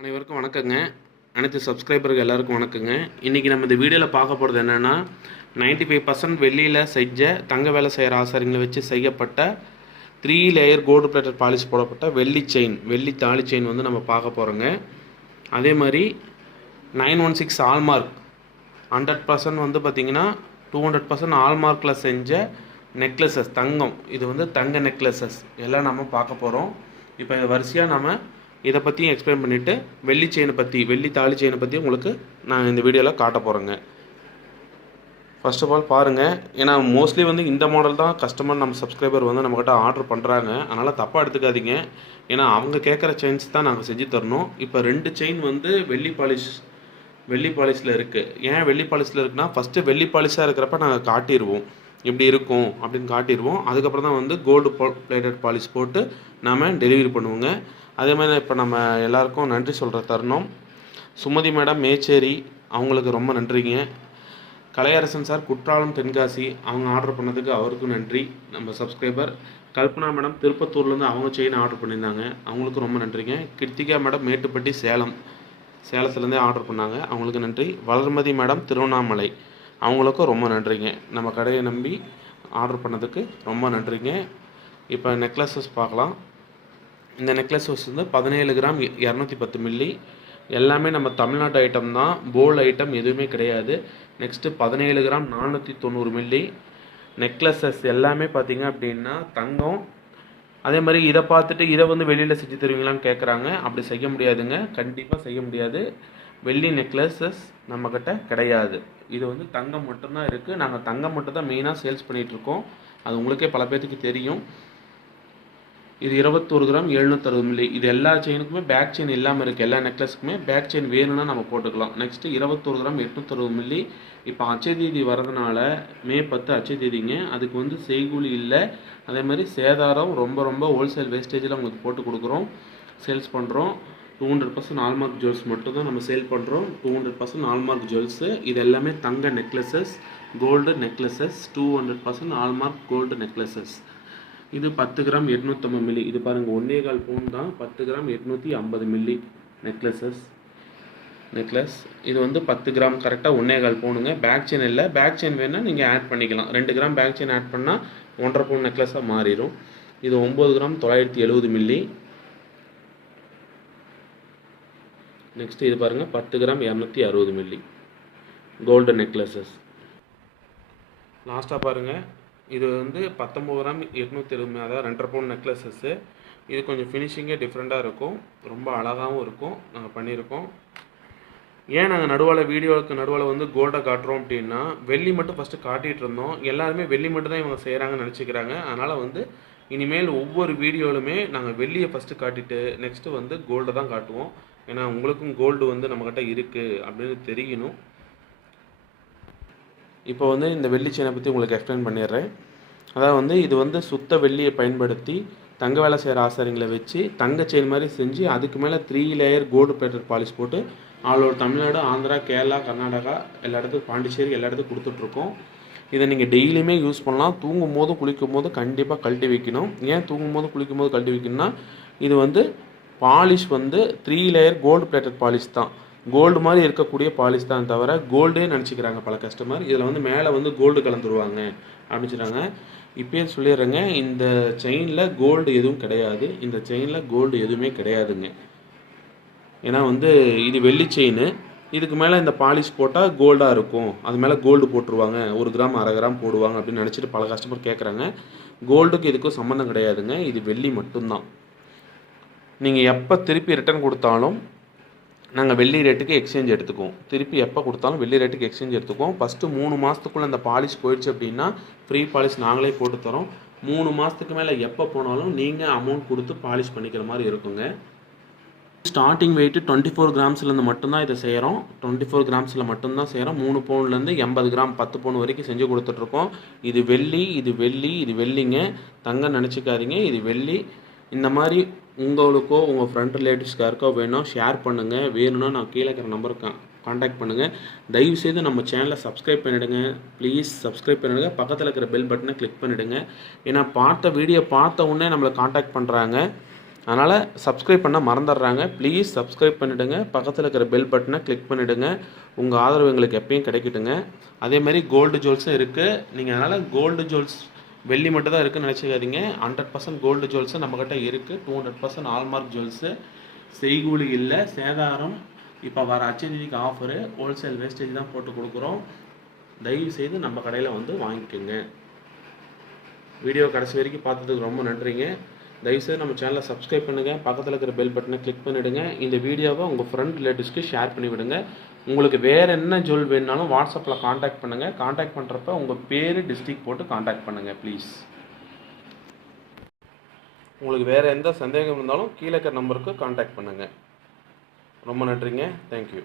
அனைவருக்கும் வணக்கங்க. அனைத்து சப்ஸ்கிரைபருக்கு எல்லாருக்கும் வணக்கங்க. இன்றைக்கி நம்ம இந்த வீடியோவில் பார்க்க போகிறது என்னென்னா 95% வெள்ளியில் செஞ்ச தங்க வேலை செய்கிற ஆசாரிங்களை வச்சு செய்யப்பட்ட 3 லேயர் கோல்டு பிளேட்டட் பாலிஷ் போடப்பட்ட வெள்ளி தாலி செயின் வந்து நம்ம பார்க்க போகிறோங்க. அதே மாதிரி 916 ஆல்மார்க் 100% வந்து பார்த்திங்கன்னா 200% ஆல்மார்க்கில் செஞ்ச நெக்லஸஸ் தங்கம். இது வந்து தங்க நெக்லஸஸ் எல்லாம் நம்ம பார்க்க போகிறோம். இப்போ இதை வரிசையாக நம்ம இதை பற்றியும் எக்ஸ்பிளைன் பண்ணிவிட்டு வெள்ளி தாலி செயினை பற்றி உங்களுக்கு நான் இந்த வீடியோவில் காட்ட போகிறேங்க. ஃபர்ஸ்ட் ஆஃப் ஆல் பாருங்கள், ஏன்னா மோஸ்ட்லி வந்து இந்த மாடல் தான் கஸ்டமர் நம்ம சப்ஸ்கிரைபர் வந்து நம்மக்கிட்ட ஆர்டர் பண்ணுறாங்க. அதனால் தப்பாக எடுத்துக்காதீங்க. ஏன்னா அவங்க கேட்குற செயின்ஸ் தான் நாங்கள் செஞ்சு தரணும். இப்போ 2 செயின் வந்து வெள்ளி பாலிஷில் இருக்குது. ஏன் வெள்ளி பாலிஷில் இருக்குன்னா, ஃபஸ்ட்டு வெள்ளி பாலிஷாக இருக்கிறப்ப நாங்கள் காட்டிடுவோம் இப்படி இருக்கும் அப்படின்னு காட்டிடுவோம். அதுக்கப்புறம் தான் வந்து கோல்டு பிளேட்டட் பாலிஷ் போட்டு நாம் டெலிவரி பண்ணுவோங்க. அதே மாதிரி இப்போ நம்ம எல்லாருக்கும் நன்றி சொல்கிற தருணம். சுமதி மேடம் மேச்சேரி, அவங்களுக்கு ரொம்ப நன்றிங்க. கலையரசன் சார் குற்றாலம் தென்காசி, அவங்க ஆர்டர் பண்ணதுக்கு அவருக்கும் நன்றி. நம்ம சப்ஸ்கிரைபர் கல்பனா மேடம் திருப்பத்தூர்லேருந்து அவங்க செயின் ஆர்டர் பண்ணியிருந்தாங்க, அவங்களுக்கும் ரொம்ப நன்றிங்க. கிருத்திகா மேடம் மேட்டுப்பட்டி சேலத்துலேருந்தே ஆர்டர் பண்ணாங்க, அவங்களுக்கு நன்றி. வளர்மதி மேடம் திருவண்ணாமலை, அவங்களுக்கும் ரொம்ப நன்றிங்க. நம்ம கடையை நம்பி ஆர்டர் பண்ணதுக்கு ரொம்ப நன்றிங்க. இப்போ நெக்லஸஸ் பார்க்கலாம். இந்த நெக்லஸஸ் வந்து 17 கிராம் 210 மில்லி, எல்லாமே நம்ம தமிழ்நாட்டு ஐட்டம் தான், போல்டு ஐட்டம் எதுவுமே கிடையாது. நெக்ஸ்ட்டு 17 கிராம் 490 மில்லி நெக்லஸஸ் எல்லாமே பார்த்திங்க அப்படின்னா தங்கம். அதே மாதிரி இதை பார்த்துட்டு இதை வந்து வெளியில் செஞ்சு தருவீங்களான்னு கேட்குறாங்க. அப்படி செய்ய முடியாதுங்க, கண்டிப்பாக செய்ய முடியாது. வெள்ளி நெக்லஸஸ் நம்மக்கிட்ட கிடையாது. இது வந்து தங்கம் மட்டும்தான் இருக்குது. நாங்கள் தங்கம் மட்டும் தான் மெயினாக சேல்ஸ் பண்ணிகிட்ருக்கோம். அது உங்களுக்கே பல பேர்த்துக்கு தெரியும். இது 21 கிராம் 760 மில்லி. இது எல்லா செயினுக்குமே பேக் செயின் இல்லாமல் இருக்குது. எல்லா நெக்லஸுக்குமே பேக் செயின் வேணும்னா நம்ம போட்டுக்கலாம். Next 21 gram 860 milli. இப்போ அச்சய தேதி வரதுனால மே 10 அச்சய தேதிங்க, அதுக்கு வந்து செய்கூலி இல்லை. அதே மாதிரி சேதாரம் ரொம்ப ஹோல்சேல் வேஸ்டேஜில் உங்களுக்கு போட்டு கொடுக்குறோம், சேல்ஸ் பண்ணுறோம். 200% ஆல்மார்க் ஜுவல்ஸ் மட்டும் தான் நம்ம சேல் பண்ணுறோம். 200% ஆல்மார்க் ஜுவல்ஸு. இது எல்லாமே தங்க necklaces, gold necklaces, 200% hallmark gold necklaces. இது 10 கிராம் 850 மில்லி. இது பாருங்கள் 1.25 பவுன் தான். 10 கிராம் 850 மில்லி நெக்லஸ். இது வந்து 10 கிராம் கரெக்டாக 1.25 பவுனுங்க. பேக் செயின் இல்லை. பேக் செயின் வேணால் நீங்கள் ஆட் பண்ணிக்கலாம். 2 கிராம் பேக் செயின் ஆட் பண்ணால் 1.5 பவுன் நெக்லஸாக மாறிடும். இது 9 கிராம் 970 மில்லி. நெக்ஸ்ட் இது பாருங்கள் 10 கிராம் 260 மில்லி கோல்டு நெக்லஸஸ். லாஸ்ட்டாக பாருங்கள், இது வந்து 19 கிராம் 870, அதாவது 2.5 பவுன் நெக்லஸஸ்ஸு. இது கொஞ்சம் ஃபினிஷிங்கே டிஃப்ரெண்ட்டாக இருக்கும், ரொம்ப அழகாகவும் இருக்கும். நாங்கள் பண்ணியிருக்கோம். ஏன் நாங்கள் வீடியோவுக்கு நடுவில் வந்து கோல்டை காட்டுறோம் அப்படின்னா, வெள்ளி மட்டும் ஃபஸ்ட்டு காட்டிகிட்டு இருந்தோம். எல்லாருமே வெள்ளி மட்டும் தான் இவங்க செய்கிறாங்கன்னு நினச்சிக்கிறாங்க. அதனால் வந்து இனிமேல் ஒவ்வொரு வீடியோவிலுமே நாங்கள் வெள்ளியை ஃபஸ்ட்டு காட்டிட்டு நெக்ஸ்ட்டு வந்து கோல்டை தான் காட்டுவோம். ஏன்னா உங்களுக்கும் கோல்டு வந்து நம்மக்கிட்ட இருக்குது அப்படின்னு தெரியணும். இப்போ வந்து இந்த வெள்ளி செயினை பற்றி உங்களுக்கு எக்ஸ்பிளைன் பண்ணிடுறேன். அதாவது வந்து இது வந்து சுத்த வெள்ளியை பயன்படுத்தி தங்க வேலை செய்கிற ஆசாரிங்களை வச்சு தங்க செயின் மாதிரி செஞ்சு அதுக்கு மேலே 3 லேயர் கோல்டு பிளேட்டட் பாலிஷ் போட்டு ஆல் ஓவர் தமிழ்நாடு, ஆந்திரா, கேரளா, கர்நாடகா, எல்லா இடத்துக்கும் பாண்டிச்சேரி எல்லா இடத்துக்கும் கொடுத்துட்ருக்கோம். இதை நீங்கள் டெய்லியுமே யூஸ் பண்ணலாம். தூங்கும் போதும் குளிக்கும் போதும் கண்டிப்பாக கழட்டி வைக்கணும். ஏன் தூங்கும் போது குளிக்கும் போது கழட்டி வைக்கணும்னா, இது வந்து பாலிஷ் வந்து 3 லேயர் கோல்டு பிளேட்டட் பாலிஷ் தான். கோல்டு மாதிரி இருக்கக்கூடிய பாலிஷ் தான், தவிர கோல்டே நினச்சிக்கிறாங்க பல கஸ்டமர். இதில் வந்து மேலே வந்து கோல்டு கலந்துருவாங்க அப்படின்னு சொல்கிறாங்க. இப்போயே சொல்லிடுறேங்க, இந்த செயினில் கோல்டு எதுவும் கிடையாது. இந்த செயினில் கோல்டு எதுவுமே கிடையாதுங்க. ஏன்னா வந்து இது வெள்ளி செயின், இதுக்கு மேலே இந்த பாலிஷ் போட்டால் கோல்டாக இருக்கும், அது மேலே கோல்டு போட்டுருவாங்க, 1 கிராம் 1/2 கிராம் போடுவாங்க அப்படின்னு நினச்சிட்டு பல கஸ்டமர் கேட்குறாங்க. கோல்டுக்கு இதுக்கும் சம்மந்தம் கிடையாதுங்க. இது வெள்ளி மட்டும்தான். நீங்கள் எப்போ திருப்பி ரிட்டர்ன் கொடுத்தாலும் நாங்கள் வெள்ளி ரேட்டுக்கு எக்ஸ்சேஞ்ச் எடுத்துக்குவோம். திருப்பி எப்போ கொடுத்தாலும் வெள்ளி ரேட்டுக்கு எக்ஸ்சேஞ்ச் எடுத்துக்குவோம். ஃபஸ்ட்டு 3 மாதத்துக்குள்ளே அந்த பாலிஷ் போயிடுச்சு அப்படின்னா ஃப்ரீ பாலிஷ் நாங்களே போட்டு தரோம். 3 மாதத்துக்கு மேலே எப்போ போனாலும் நீங்கள் அமௌண்ட் கொடுத்து பாலிஷ் பண்ணிக்கிற மாதிரி இருக்குங்க. ஸ்டார்டிங் வெயிட்டு 24 கிராம்ஸ்லேருந்து மட்டும்தான் இதை செய்கிறோம். 24 கிராம்ஸில் மட்டும்தான் செய்கிறோம். 3 பவுன்லேருந்து 80 கிராம் 10 பவுன் வரைக்கும் செஞ்சு கொடுத்துட்ருக்கோம். இது வெள்ளிங்க, தங்கம் நினச்சிக்காதீங்க, இது வெள்ளி. இந்த மாதிரி உங்களுக்கோ உங்கள் ஃப்ரெண்ட் ரிலேட்டிவ்ஸ்க்கு யாருக்கோ வேணும் ஷேர் பண்ணுங்கள். வேணும்னா நான் கீழே இருக்கிற நம்பருக்கு காண்டாக்ட் பண்ணுங்கள். தயவுசெய்து நம்ம சேனலை சப்ஸ்கிரைப் பண்ணிவிடுங்க. ப்ளீஸ் சப்ஸ்கிரைப் பண்ணிவிடுங்க. பக்கத்தில் இருக்கிற பெல் பட்டனை கிளிக் பண்ணிவிடுங்க. ஏன்னா வீடியோ பார்த்த உடனே நம்மளை காண்டாக்ட் பண்ணுறாங்க. அதனால் சப்ஸ்கிரைப் பண்ண மறந்துடுறாங்க. ப்ளீஸ் சப்ஸ்கிரைப் பண்ணிவிடுங்க. பக்கத்தில் இருக்கிற பெல் பட்டனை கிளிக் பண்ணிவிடுங்க. உங்கள் ஆதரவு எங்களுக்கு எப்பயும் கிடைக்கட்டுங்க. அதேமாதிரி கோல்டு ஜுவல்ஸும் இருக்குது. நீங்கள் அதனால் கோல்டு ஜுவல்ஸ் வெள்ளி மட்டும் தான் இருக்குதுன்னு நினச்சிக்காதீங்க. 100% கோல்டு ஜுவல்ஸு நம்மக்கிட்ட இருக்குது. 200% ஹால்மார்க் ஜுவல்ஸு. செய்கூலி இல்லை, சேதாரம். இப்போ வர அச்சதிக்கு ஆஃபரு, ஹோல்சேல் வேஸ்டேஜ் தான் போட்டு கொடுக்குறோம். தயவு செய்து நம்ம கடையில் வந்து வாங்கிக்கோங்க. வீடியோ கடைசி வரைக்கும் பார்த்ததுக்கு ரொம்ப நன்றிங்க. தயவுசெய்து நம்ம சேனலை சப்ஸ்கிரைப் பண்ணுங்கள். பக்கத்தில் இருக்கிற பெல் பட்டனை கிளிக் பண்ணிவிடுங்க. இந்த வீடியோவை உங்கள் ஃப்ரெண்ட் ரிலேட்டிவ்ஸ்க்கு ஷேர் பண்ணிவிடுங்க. உங்களுக்கு வேறு என்ன ஜுவல் வேணுனாலும் வாட்ஸ்அப்பில் காண்டாக்ட் பண்ணுங்கள். காண்டாக்ட் பண்ணுறப்ப உங்கள் பேர், டிஸ்ட்ரிக்ட் போட்டு காண்டாக்ட் பண்ணுங்கள் ப்ளீஸ். உங்களுக்கு வேறு எந்த சந்தேகம் இருந்தாலும் கீழே இருக்கிற நம்பருக்கு காண்டாக்ட் பண்ணுங்கள். ரொம்ப நன்றிங்க. தேங்க்யூ.